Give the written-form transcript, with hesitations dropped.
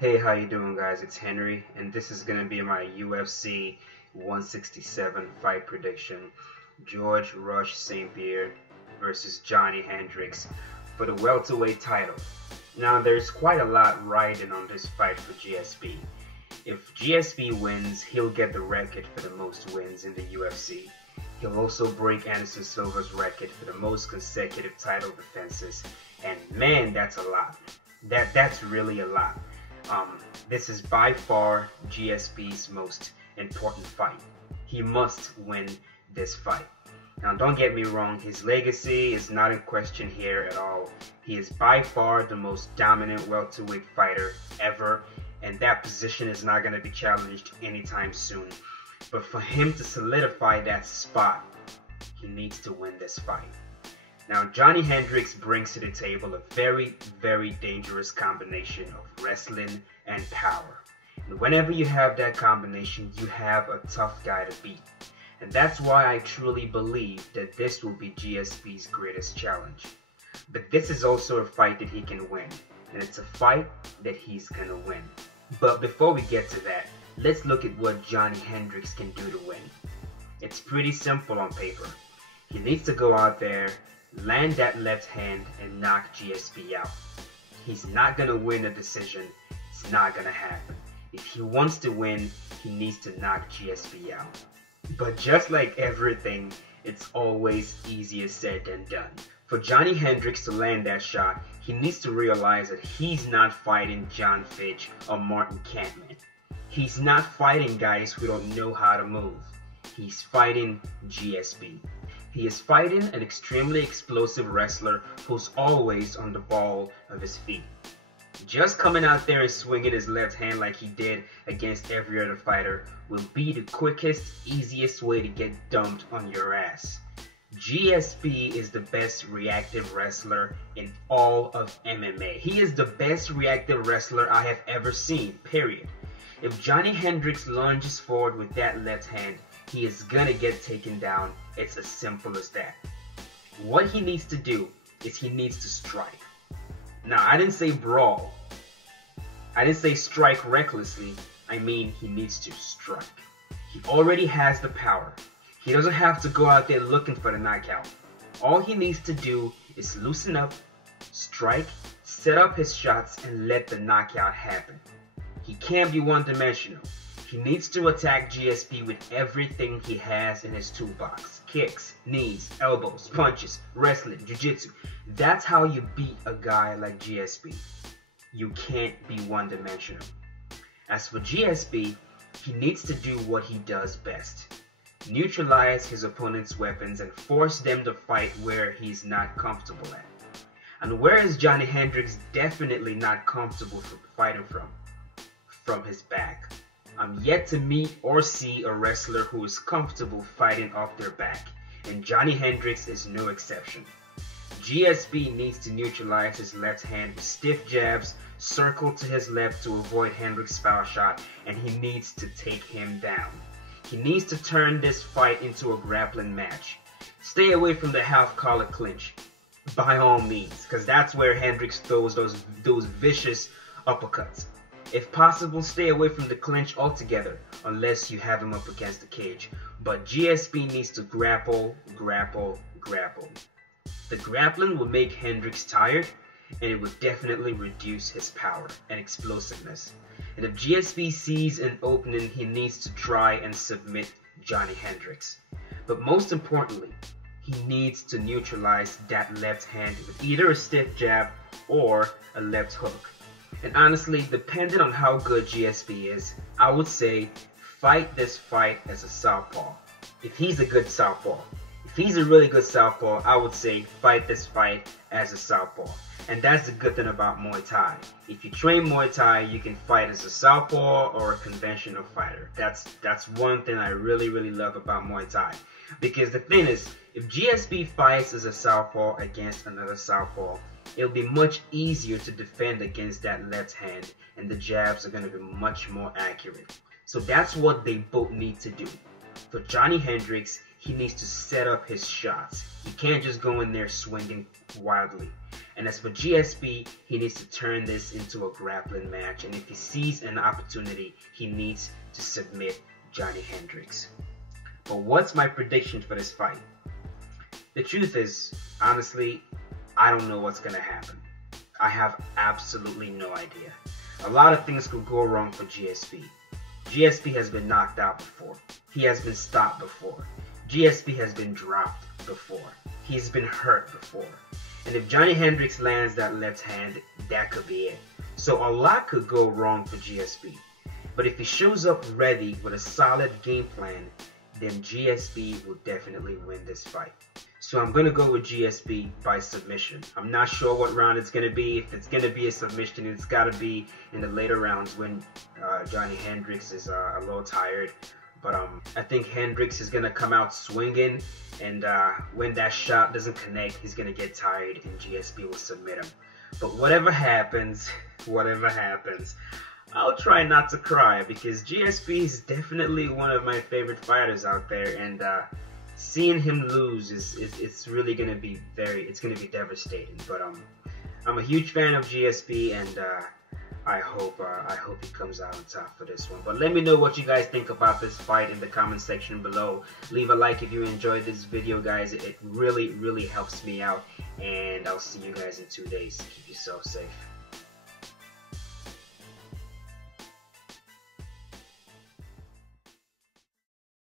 Hey, how you doing, guys? It's Henry, and this is gonna be my UFC 167 fight prediction. George Rush St-Pierre versus Johny Hendricks for the welterweight title. Now, there's quite a lot riding on this fight for GSP. If GSP wins, he'll get the record for the most wins in the UFC. He'll also break Anderson Silva's record for the most consecutive title defenses, and man, that's a lot. That's really a lot. This is by far GSP's most important fight. He must win this fight. Now, don't get me wrong, his legacy is not in question here at all. He is by far the most dominant welterweight fighter ever, and that position is not going to be challenged anytime soon. But for him to solidify that spot, he needs to win this fight. Now, Johny Hendricks brings to the table a very, very dangerous combination of wrestling and power. And whenever you have that combination, you have a tough guy to beat. And that's why I truly believe that this will be GSP's greatest challenge. But this is also a fight that he can win. And it's a fight that he's gonna win. But before we get to that, let's look at what Johny Hendricks can do to win. It's pretty simple on paper. He needs to go out there, land that left hand, and knock GSP out. He's not gonna win a decision. It's not gonna happen. If he wants to win, he needs to knock GSP out. But just like everything, it's always easier said than done. For Johny Hendricks to land that shot, he needs to realize that he's not fighting John Fitch or Martin Kampmann. He's not fighting guys who don't know how to move. He's fighting GSP. He is fighting an extremely explosive wrestler who's always on the ball of his feet. Just coming out there and swinging his left hand like he did against every other fighter will be the quickest, easiest way to get dumped on your ass. GSP is the best reactive wrestler in all of MMA. He is the best reactive wrestler I have ever seen, period. If Johny Hendricks lunges forward with that left hand, he is gonna get taken down. It's as simple as that. What he needs to do is he needs to strike. Now, I didn't say brawl. I didn't say strike recklessly. I mean, he needs to strike. He already has the power. He doesn't have to go out there looking for the knockout. All he needs to do is loosen up, strike, set up his shots, and let the knockout happen. He can't be one-dimensional. He needs to attack GSP with everything he has in his toolbox. Kicks, knees, elbows, punches, wrestling, jiu-jitsu. That's how you beat a guy like GSP. You can't be one-dimensional. As for GSP, he needs to do what he does best. Neutralize his opponent's weapons and force them to fight where he's not comfortable at. And where is Johny Hendricks definitely not comfortable fighting from? From his back. I'm yet to meet or see a wrestler who is comfortable fighting off their back, and Johny Hendricks is no exception. GSP needs to neutralize his left hand with stiff jabs, circle to his left to avoid Hendricks' foul shot, and he needs to take him down. He needs to turn this fight into a grappling match. Stay away from the half collar clinch, by all means, because that's where Hendricks throws those vicious uppercuts. If possible, stay away from the clinch altogether, unless you have him up against the cage. But GSP needs to grapple, grapple, grapple. The grappling will make Hendricks tired, and it will definitely reduce his power and explosiveness. And if GSP sees an opening, he needs to try and submit Johny Hendricks. But most importantly, he needs to neutralize that left hand with either a stiff jab or a left hook. And honestly, depending on how good GSP is, I would say fight this fight as a southpaw. If he's a good southpaw. If he's a really good southpaw, I would say fight this fight as a southpaw. And that's the good thing about Muay Thai. If you train Muay Thai, you can fight as a southpaw or a conventional fighter. That's one thing I really love about Muay Thai. Because the thing is, if GSP fights as a southpaw against another southpaw, it'll be much easier to defend against that left hand, and the jabs are going to be much more accurate. So that's what they both need to do. For Johny Hendricks, he needs to set up his shots. He can't just go in there swinging wildly. And as for GSP, he needs to turn this into a grappling match. And if he sees an opportunity, he needs to submit Johny Hendricks. But what's my prediction for this fight? The truth is, honestly, I don't know what's going to happen. I have absolutely no idea. A lot of things could go wrong for GSP. GSP has been knocked out before. He has been stopped before. GSP has been dropped before. He's been hurt before. And if Johny Hendricks lands that left hand, that could be it. So a lot could go wrong for GSP. But if he shows up ready with a solid game plan, then GSP will definitely win this fight. So I'm going to go with GSP by submission. I'm not sure what round it's going to be. If it's going to be a submission, it's got to be in the later rounds when Johny Hendricks is a little tired. But I think Hendricks is going to come out swinging, and when that shot doesn't connect, he's going to get tired and GSP will submit him. But whatever happens, I'll try not to cry, because GSP is definitely one of my favorite fighters out there, and seeing him lose it's really going to be devastating. But I'm a huge fan of GSP, and I hope he comes out on top for this one. But let me know what you guys think about this fight in the comment section below. Leave a like if you enjoyed this video, guys. It really helps me out, and I'll see you guys in 2 days. Keep yourself safe.